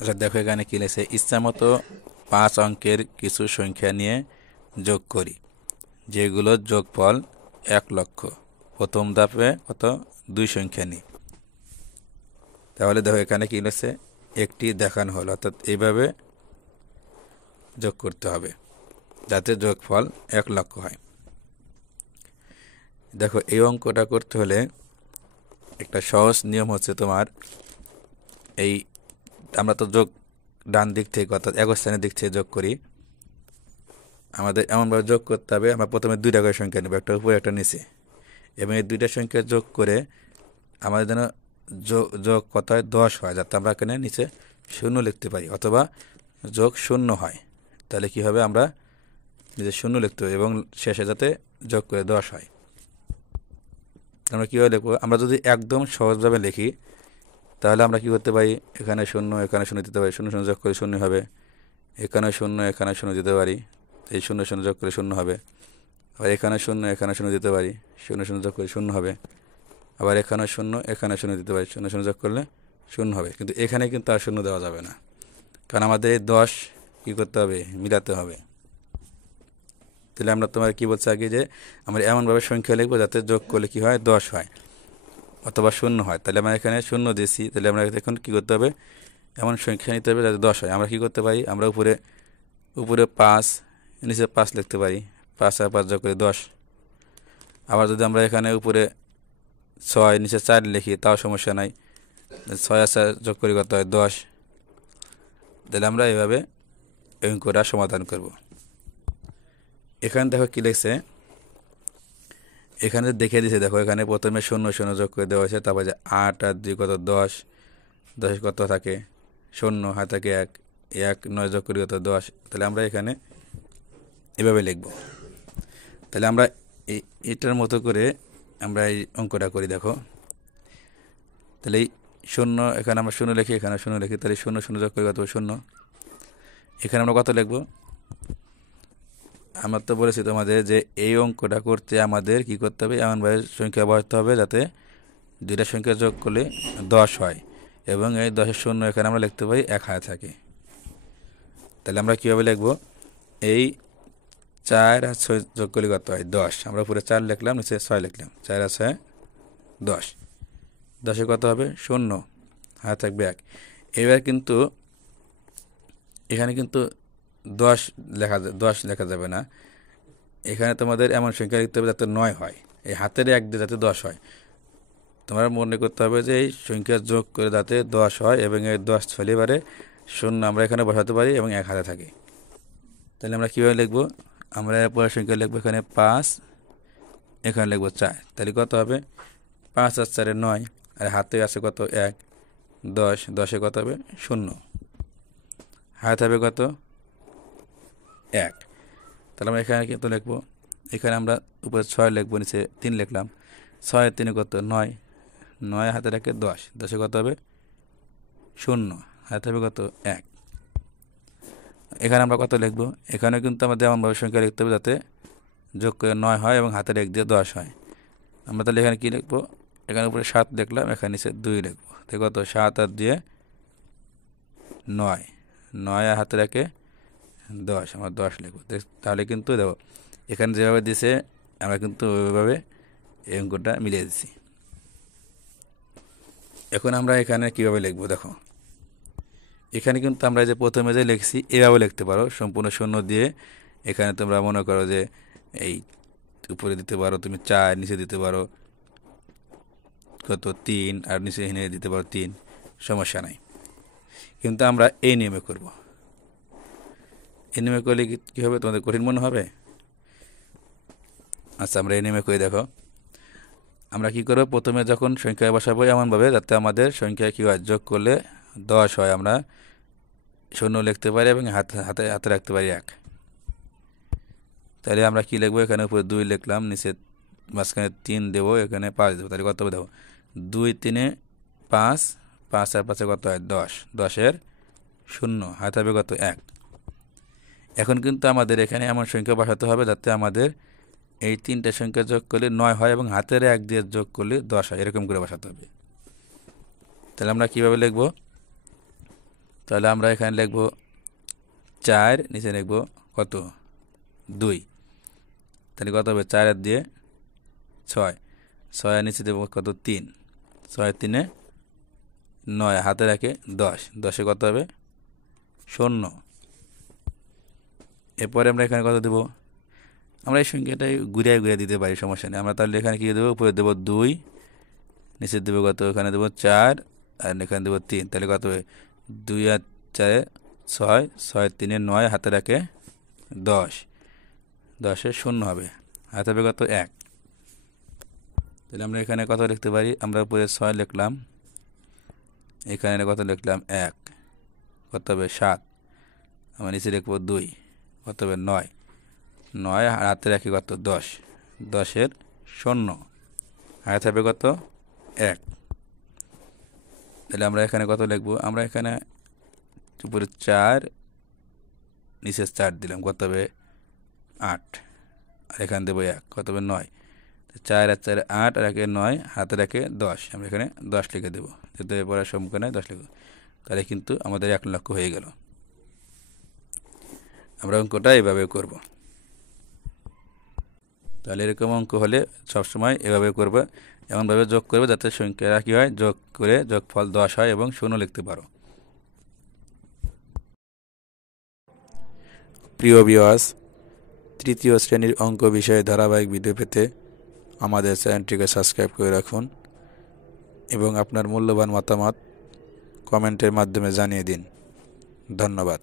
আচ্ছা দেখো এখানে কি লেখছে, ইচ্ছামতো 5 অঙ্কের কিছু সংখ্যা নিয়ে যোগ করি যেগুলোর যোগফল 1,00,000। প্রথম ধাপে কত 2 সংখ্যা নিই। তাহলে দেখো এখানে কি লেখছে, একটি দেখানো হলো, অর্থাৎ এইভাবে যোগ করতে হবে যাতে যোগফল 1,00,000 হয়। দেখো এই অঙ্কটা করতে হলে একটা সহজ নিয়ম হচ্ছে তোমার, এই আমরা তো যোগ ডান দিক থেকে অর্থাৎ স্থানের দিক থেকে যোগ করি। আমাদের এমনভাবে যোগ করতে হবে, আমরা প্রথমে 2টা করে সংখ্যা নেব, একটা উপরে একটা নিচে, এবং এই 2টা সংখ্যা যোগ করে আমাদের যেন যোগ কত হয় 10 হয়, যাতে আমরা এখানে নিচে 0 লিখতে পারি, অথবা যোগ 0 হয়। তাহলে কি হবে, আমরা নিচে 0 লিখতে হবে এবং শেষে যাতে যোগ করে 10 হয়। আমরা কীভাবে লিখবো, আমরা যদি একদম সহজভাবে লিখি তাহলে আমরা কি করতে পারি, এখানে 0 এখানে 0 দিতে পারি, 0 0 যোগ করে 0 হবে, এখানে 0 এখানে 0 দিতে পারি, এই 0 0 যোগ করে 0 হবে, আবার এখানে 0 এখানে 0 দিতে পারি, 0 0 যোগ করে 0 হবে, আবার এখানে 0 এখানে 0 দিতে পারি, 0 0 যোগ করলে 0 হবে। কিন্তু এখানে কিন্তু আর 0 দেওয়া যাবে না, কারণ আমাদের এই 10 কী করতে হবে, মিলাতে হবে। তাহলে আমরা তোমার কি বলছি আগে, যে আমরা এমনভাবে সংখ্যা লিখবো যাতে যোগ করলে কি হয় 10 হয় অথবা 0 হয়। তাহলে আমরা এখানে 0 দিয়েছি, তাহলে আমরা এখন কী করতে হবে, এমন সংখ্যা নিতে হবে যাতে 10 হয়। আমরা কি করতে পারি, আমরা উপরে উপরে 5 নিচে 5 লিখতে পারি, 5 আর 5 যোগ করে 10। আবার যদি আমরা এখানে উপরে 6 নিচে 4 লিখি তাও সমস্যা নাই, 6 আর 4 যোগ করে কত হয় 10। তাহলে আমরা এইভাবে অঙ্কটা সমাধান করব। এখানে দেখো কি লিখছে, এখানে দেখে দিয়েছে, দেখো এখানে প্রথমে 0 0 যোগ করে দেওয়া হয়েছে, তারপর যে 8 আর 2 কত 10, 10 কত থাকে 0, হাতে থাকে 1, 1 9 যোগ করে কত 10। তাহলে আমরা এখানে এভাবে লিখব। তাহলে আমরা এটার মতো করে আমরা এই অঙ্কটা করি। দেখো তাহলে এই 0 এখানে আমরা 0 লিখি, এখানে 0 লিখি, তাহলে 0 0 যোগ করে কত 0। এখানে আমরা কত লিখব, আমরা তো বলেছি তোমাদের যে এই অঙ্কটা করতে আমাদের কি করতে হবে, এমনভাবে সংখ্যা বসাতে হবে যাতে 2টা সংখ্যা যোগ করলে 10 হয়, এবং এই 10-এর 0 এখানে আমরা লিখতে পারি 1 হাতে থাকে। তাহলে আমরা কীভাবে লিখব, এই 4 আর 6 যোগ করলে কত হয় 10, আমরা উপরে 4 লিখলাম, নিচে 6 লিখলাম, 4 আর 6 10, 10-এ কত হবে 0, হাতে থাকবে 1। এবার কিন্তু এখানে কিন্তু 10 লেখা যাবে না, এখানে তোমাদের এমন সংখ্যা লিখতে হবে যাতে 9 হয়, এই হাতের 1 দিয়ে যাতে 10 হয়। তোমরা মনে করতে হবে যে এই সংখ্যা যোগ করে যাতে 10 হয়, এবং এই 10 ছলে এবারে 0 আমরা এখানে বসাতে পারি এবং 1 হাতে থাকে। তাহলে আমরা কীভাবে লিখব, আমরা পরের সংখ্যা লিখবো, এখানে 5, এখানে লিখবো 4, তাহলে কত হবে 5 আর 4 9, আর হাতে আছে কত 1, 10, 10-এ কত হবে 0, হাতে হবে কত 1। তাহলে আমরা এখানে কিন্তু লিখবো, এখানে আমরা উপরে 6 লিখবো, নিচে 3 লিখলাম, 6 আর 3 কত 9, 9 হাতে রাখে 10, 10-এ কত হবে 0, হাতে হবে কত 1। এখানে আমরা কত লিখবো, এখানে কিন্তু আমাদের এমনভাবে সংখ্যা লিখতে হবে যাতে যোগ করে 9 হয় এবং হাতের 1 দিয়ে 10 হয়। আমরা তাহলে এখানে কী লিখবো, এখানে উপরে 7 লিখলাম, এখানে নিচে 2 লিখবো, তাই কত 7 আর 2 9, 9 আর হাতে রাখে 10, আমরা 10 লিখবো। তাহলে কিন্তু দেখো এখানে যেভাবে দিছে আমরা কিন্তু ওইভাবে এই অঙ্কটা মিলিয়ে দিচ্ছি। এখন আমরা এখানে কীভাবে লিখবো, দেখো এখানে কিন্তু আমরা যে প্রথমে যে লিখছি এভাবে লিখতে পারো, সম্পূর্ণ 0 দিয়ে। এখানে তোমরা মনে করো যে এই উপরে দিতে পারো তুমি 4, নিচে দিতে পারো কত 3, আর নিচে এনে দিতে পারো 3, সমস্যা নাই। কিন্তু আমরা এই নিয়মে করব। এই নিয়মে করলে কী হবে, তোমাদের কঠিন মনে হবে। আচ্ছা আমরা এই নিয়মে করে দেখো, আমরা কি করব, প্রথমে যখন সংখ্যা বসাবো এমনভাবে যাতে আমাদের সংখ্যা কী হয় যোগ করলে 10 হয়, আমরা 0 লিখতে পারি এবং হাতে হাতে হাতে রাখতে পারি 1। তাহলে আমরা কি লিখবো, এখানে উপরে 2 লিখলাম, নিচে মাঝখানে 3 দেবো, এখানে 5 দেবো, তাহলে কত হবে দেখো 2 3 5, 5 আর 5 কত হয় 10, 10-এর 0, হাতে হবে কত 1। এখন কিন্তু আমাদের এখানে এমন সংখ্যা বসাতে হবে যাতে আমাদের এই 3টা সংখ্যা যোগ করলে 9 হয় এবং হাতের 1 দিয়ে যোগ করলে 10 হয়, এরকম করে বসাতে হবে। তাহলে আমরা কীভাবে লিখব, তাহলে আমরা এখানে লিখব 4, নিচে লিখব কত 2, তাহলে কত হবে 4 আর দিয়ে 6, 6 আর নিচে দেবো কত 3, 6 3 9, হাতে রাখে 10, 10-এ কত হবে 0। এরপরে আমরা এখানে কত দেবো, আমরা এই সংখ্যাটাই ঘুরিয়ে ঘুরিয়ে দিতে পারি, সমস্যা নেই। আমরা তাহলে এখানে কী দেবো, উপরে দেবো 2, নিচে দেবো কত, এখানে দেবো 4 আর এখানে দেবো 3, তাহলে কত হবে 2 আর 4 6, 6 3 9, হাতে রাখে 10, 10-এ 0 হবে, হাতে হবে কত 1। তাহলে আমরা এখানে কত লিখতে পারি, আমরা উপরে 6 লিখলাম, এখানে কত লিখলাম 1, কত হবে 7, আমরা নিচে লিখবো 2, কত হবে 9, 9 হাতে রাখি কত 10, 10-এর 0, হাতে হবে কত 1। তাহলে আমরা এখানে কত লিখবো, আমরা এখানে উপরে 4, নিচে 4 দিলাম, কত হবে 8, আর এখানে দেবো 1, কত হবে 9, 4 আর 4 8, আর 1 9, হাতে রাখে 10, আমরা এখানে 10 লিখে দেবো, যেহেতু এরপরে সম্মুখে 10 লিখব, তাহলে কিন্তু আমাদের 1 লক্ষ হয়ে গেল। আমরা অঙ্কটা এভাবে করব। তাহলে এরকম অঙ্ক হলে সবসময় এভাবে করবে, এমনভাবে যোগ করবে যাতে সংখ্যারা কী হয়, যোগ করে যোগফল 10 হয় এবং 0 লিখতে পারো। প্রিয় ভিউয়ার্স, তৃতীয় শ্রেণীর অঙ্ক বিষয়ে ধারাবাহিক ভিডিও পেতে আমাদের চ্যানেলটিকে সাবস্ক্রাইব করে রাখুন এবং আপনার মূল্যবান মতামত কমেন্টের মাধ্যমে জানিয়ে দিন। ধন্যবাদ।